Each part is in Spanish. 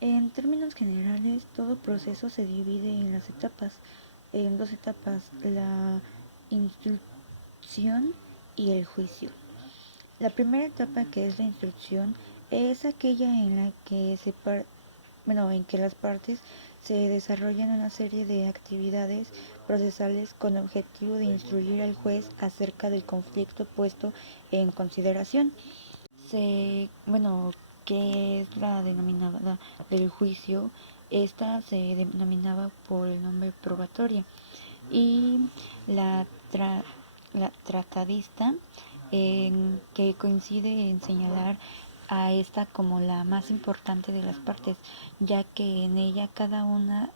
En términos generales, todo proceso se divide en dos etapas, la instrucción y el juicio. La primera etapa, que es la instrucción, es aquella en la que en que las partes se desarrollan una serie de actividades procesales con objetivo de instruir al juez acerca del conflicto puesto en consideración. Se, bueno, que es la denominada del juicio, esta se denominaba por el nombre probatoria y la, tra- la tratadista, que coincide en señalar a esta como la más importante de las partes, ya que en ella cada una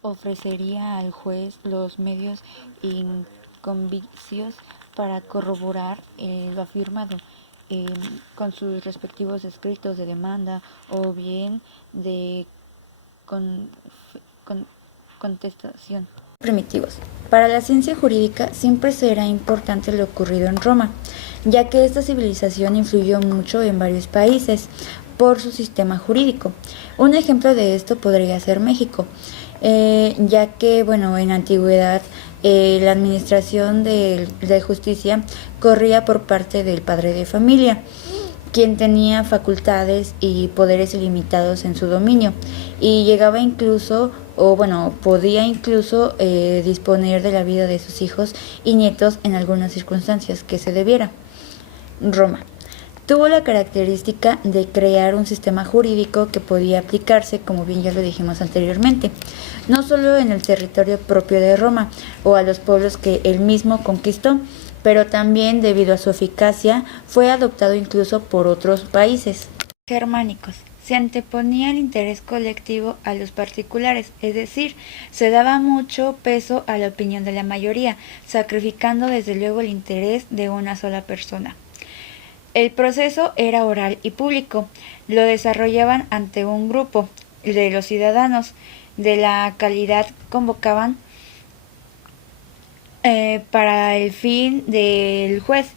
ofrecería al juez los medios inconvicios para corroborar lo afirmado, eh, con sus respectivos escritos de demanda o bien de con, con, contestación. Primitivos. Para la ciencia jurídica siempre será importante lo ocurrido en Roma, ya que esta civilización influyó mucho en varios países por su sistema jurídico. Un ejemplo de esto podría ser México, ya que, bueno, en la antigüedad la administración de justicia corría por parte del padre de familia, quien tenía facultades y poderes ilimitados en su dominio y llegaba incluso, o bueno, podía incluso disponer de la vida de sus hijos y nietos en algunas circunstancias que se debiera. Roma tuvo la característica de crear un sistema jurídico que podía aplicarse, como bien ya lo dijimos anteriormente, no solo en el territorio propio de Roma o a los pueblos que él mismo conquistó, pero también, debido a su eficacia, fue adoptado incluso por otros países germánicos. Se anteponía el interés colectivo a los particulares, es decir, se daba mucho peso a la opinión de la mayoría, sacrificando desde luego el interés de una sola persona. El proceso era oral y público. Lo desarrollaban ante un grupo de los ciudadanos. De la calidad convocaban para el fin del juez,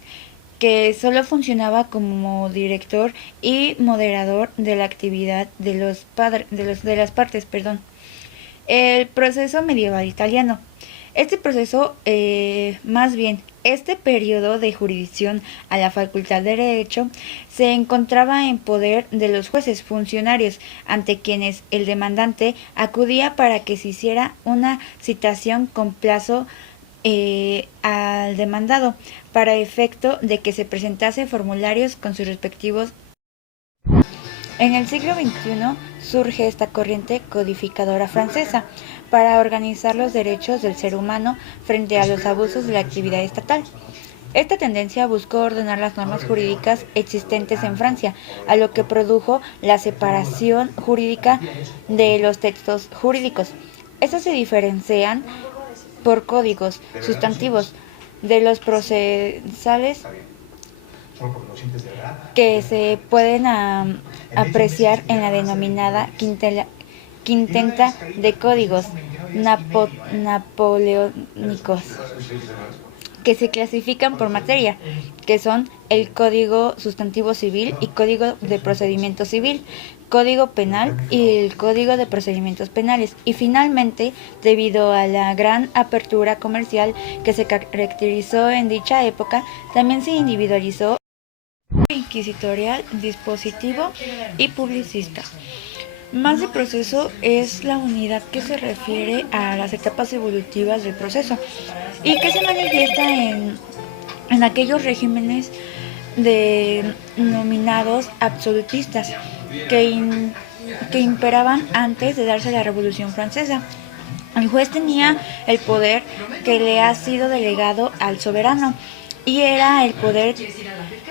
que solo funcionaba como director y moderador de la actividad de las partes, perdón. El proceso medieval italiano. Este proceso, más bien, este periodo de jurisdicción a la facultad de derecho se encontraba en poder de los jueces funcionarios, ante quienes el demandante acudía para que se hiciera una citación con plazo al demandado, para efecto de que se presentase formularios con sus respectivos. En el siglo XXI surge esta corriente codificadora francesa para organizar los derechos del ser humano frente a los abusos de la actividad estatal. Esta tendencia buscó ordenar las normas jurídicas existentes en Francia, a lo que produjo la separación jurídica de los textos jurídicos. Estos se diferencian por códigos sustantivos de los procesales, que se pueden apreciar en la denominada quinteta de códigos napoleónicos, que se clasifican por materia, que son el Código Sustantivo Civil y Código de Procedimiento Civil, Código Penal y el Código de Procedimientos Penales. Y finalmente, debido a la gran apertura comercial que se caracterizó en dicha época, también se individualizó inquisitorial, dispositivo y publicista. Más de proceso es la unidad que se refiere a las etapas evolutivas del proceso y que se manifiesta en aquellos regímenes denominados absolutistas que imperaban antes de darse la Revolución Francesa. El juez tenía el poder que le ha sido delegado al soberano y era el poder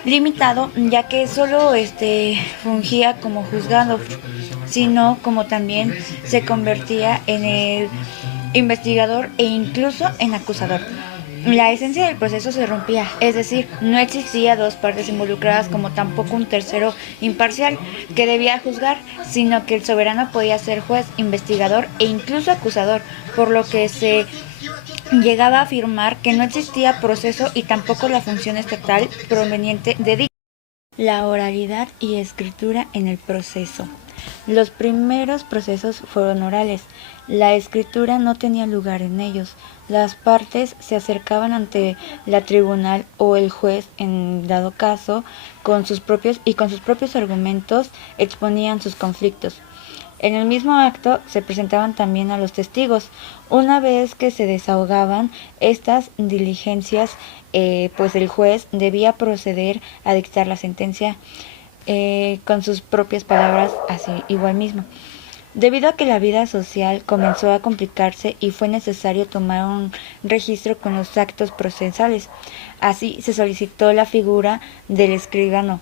limitado, ya que solo fungía como juzgado, sino como también se convertía en el investigador e incluso en acusador. La esencia del proceso se rompía, es decir, no existía dos partes involucradas como tampoco un tercero imparcial que debía juzgar, sino que el soberano podía ser juez, investigador e incluso acusador, por lo que se llegaba a afirmar que no existía proceso y tampoco la función estatal proveniente de dicho. La oralidad y escritura en el proceso. Los primeros procesos fueron orales. La escritura no tenía lugar en ellos. Las partes se acercaban ante la tribunal o el juez en dado caso con sus propios argumentos exponían sus conflictos. En el mismo acto se presentaban también a los testigos. Una vez que se desahogaban estas diligencias, pues el juez debía proceder a dictar la sentencia con sus propias palabras, así igual mismo. Debido a que la vida social comenzó a complicarse y fue necesario tomar un registro con los actos procesales, así se solicitó la figura del escribano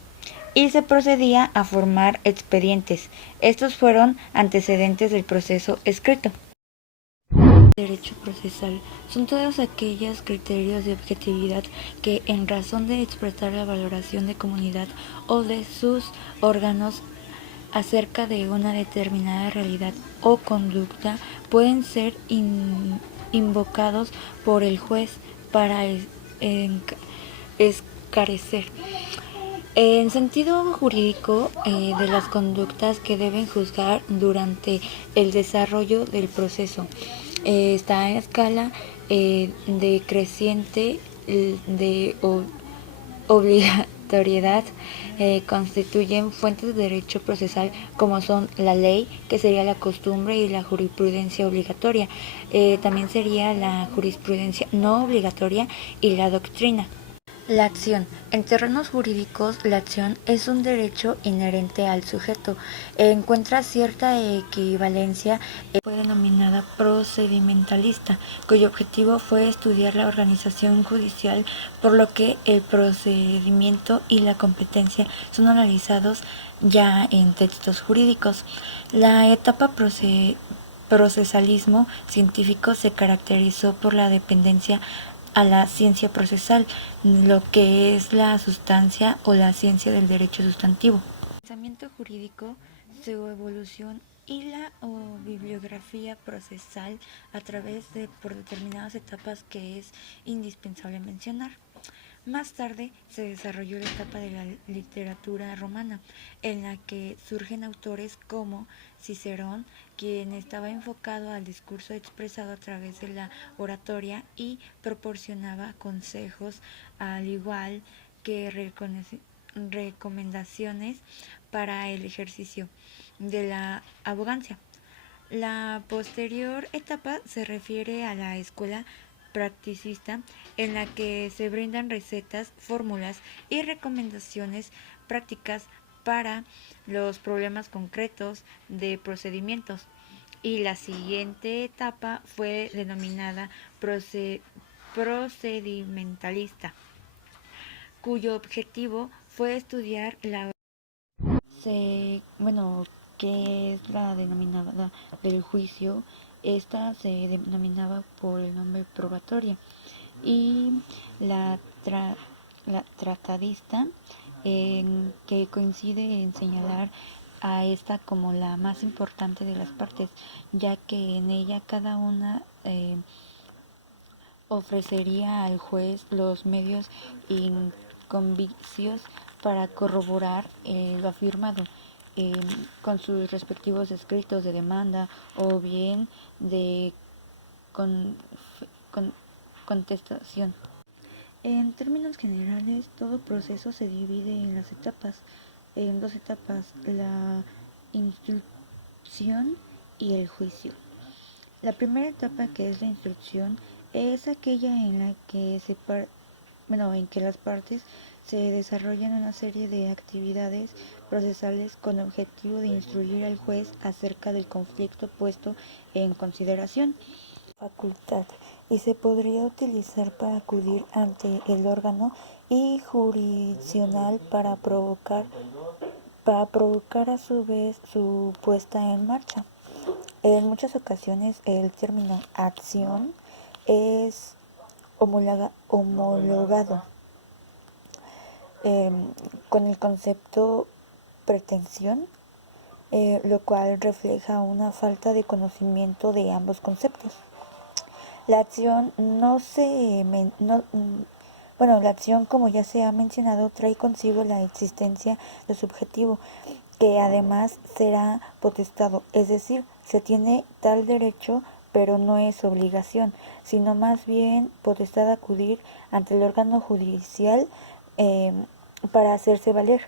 y se procedía a formar expedientes. Estos fueron antecedentes del proceso escrito. Derecho procesal son todos aquellos criterios de objetividad que, en razón de expresar la valoración de comunidad o de sus órganos acerca de una determinada realidad o conducta, pueden ser invocados por el juez para esclarecer en sentido jurídico de las conductas que deben juzgar durante el desarrollo del proceso. Está en escala decreciente de obligatoriedad. Constituyen fuentes de derecho procesal como son la ley, que sería la costumbre, y la jurisprudencia obligatoria. También sería la jurisprudencia no obligatoria y la doctrina. La acción. En terrenos jurídicos, la acción es un derecho inherente al sujeto. Encuentra cierta equivalencia, fue denominada procedimentalista, cuyo objetivo fue estudiar la organización judicial, por lo que el procedimiento y la competencia son analizados ya en textos jurídicos. La etapa procesalismo científico se caracterizó por la dependencia a la ciencia procesal, lo que es la sustancia o la ciencia del derecho sustantivo. El pensamiento jurídico, su evolución y la bibliografía procesal a través de por determinadas etapas que es indispensable mencionar. Más tarde se desarrolló la etapa de la literatura romana, en la que surgen autores como Cicerón, quien estaba enfocado al discurso expresado a través de la oratoria y proporcionaba consejos, al igual que recomendaciones para el ejercicio de la abogancia. La posterior etapa se refiere a la escuela practicista, en la que se brindan recetas, fórmulas y recomendaciones prácticas para los problemas concretos de procedimientos. Y la siguiente etapa fue denominada procedimentalista, cuyo objetivo fue estudiar que es la denominada del juicio. Esta se denominaba por el nombre probatoria, y la, la tratadista, que coincide en señalar a esta como la más importante de las partes, ya que en ella cada una ofrecería al juez los medios inconvicios para corroborar lo afirmado eh, con sus respectivos escritos de demanda o bien de con, con, contestación. En términos generales, todo proceso se divide en las etapas, en dos etapas: la instrucción y el juicio. La primera etapa, que es la instrucción, es aquella en la que en que las partes se desarrollan una serie de actividades procesales con objetivo de instruir al juez acerca del conflicto puesto en consideración. Facultad, y se podría utilizar para acudir ante el órgano y jurisdiccional para provocar a su vez su puesta en marcha. En muchas ocasiones el término acción es homologado eh, con el concepto pretensión, lo cual refleja una falta de conocimiento de ambos conceptos. La acción Bueno, la acción, como ya se ha mencionado, trae consigo la existencia de su objetivo, que además será potestado, es decir, se tiene tal derecho, pero no es obligación, sino más bien potestad de acudir ante el órgano judicial eh, para hacerse valer.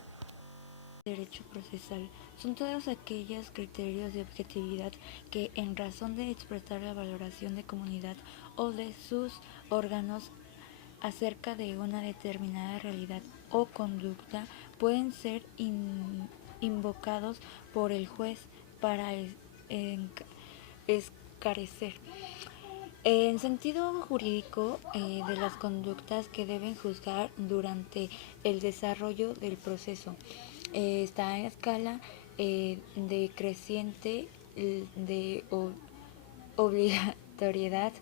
Derecho procesal son todos aquellos criterios de objetividad que, en razón de expresar la valoración de comunidad o de sus órganos acerca de una determinada realidad o conducta, pueden ser invocados por el juez para esclarecer. En sentido jurídico, de las conductas que deben juzgar durante el desarrollo del proceso. Está en escala decreciente de obligatoriedad.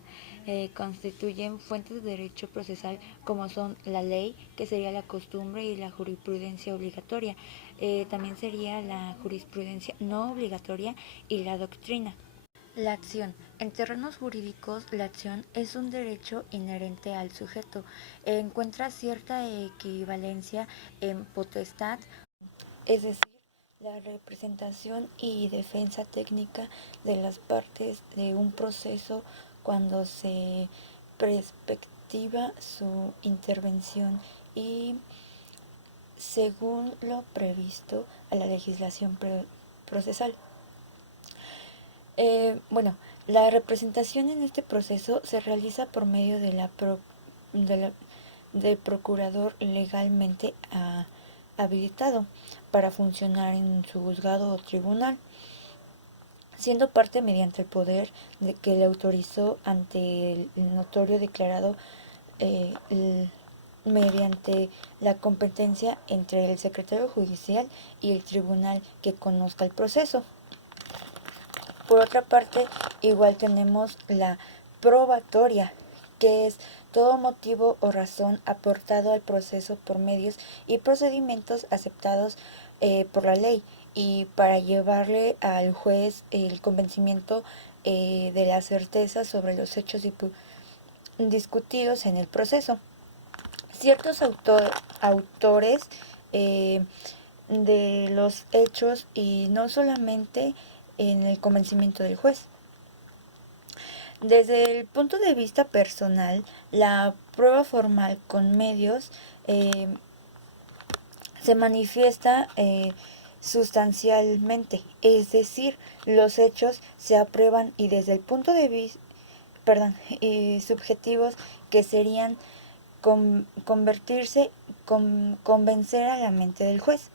Constituyen fuentes de derecho procesal como son la ley, que sería la costumbre, y la jurisprudencia obligatoria. También sería la jurisprudencia no obligatoria y la doctrina. La acción. En terrenos jurídicos, la acción es un derecho inherente al sujeto. Encuentra cierta equivalencia en potestad, es decir, la representación y defensa técnica de las partes de un proceso cuando se perspectiva su intervención y según lo previsto a la legislación procesal. Bueno, la representación en este proceso se realiza por medio del procurador legalmente habilitado para funcionar en su juzgado o tribunal, siendo parte mediante el poder de que le autorizó ante el notorio declarado mediante la competencia entre el secretario judicial y el tribunal que conozca el proceso. Por otra parte, igual tenemos la probatoria, que es todo motivo o razón aportado al proceso por medios y procedimientos aceptados por la ley, y para llevarle al juez el convencimiento de la certeza sobre los hechos discutidos en el proceso. Ciertos autores eh, de los hechos, y no solamente en el convencimiento del juez. Desde el punto de vista personal, la prueba formal con medios se manifiesta sustancialmente, es decir, los hechos se aprueban, y desde el punto de vista subjetivos, que serían convertirse, convencer a la mente del juez.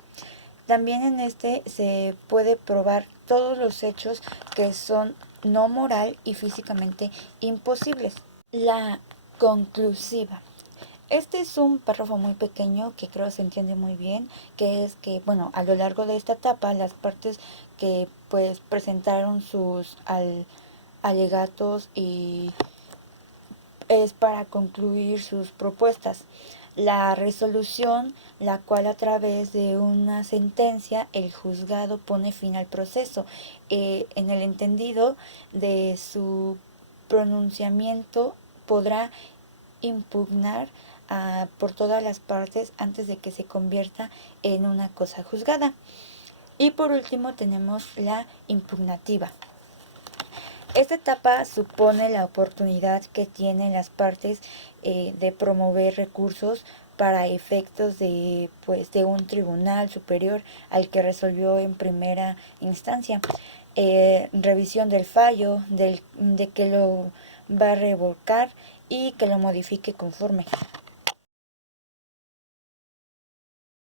También en este se puede probar todos los hechos que son no moral y físicamente imposibles. La conclusiva. Este es un párrafo muy pequeño que creo se entiende muy bien, que es que, bueno, a lo largo de esta etapa, las partes que pues presentaron sus alegatos y es para concluir sus propuestas. La resolución, la cual a través de una sentencia el juzgado pone fin al proceso, en el entendido de su pronunciamiento, podrá impugnar por todas las partes antes de que se convierta en una cosa juzgada. Y por último tenemos la impugnativa. Esta etapa supone la oportunidad que tienen las partes de promover recursos para efectos de un tribunal superior al que resolvió en primera instancia. Revisión del fallo, de que lo va a revocar y que lo modifique conforme.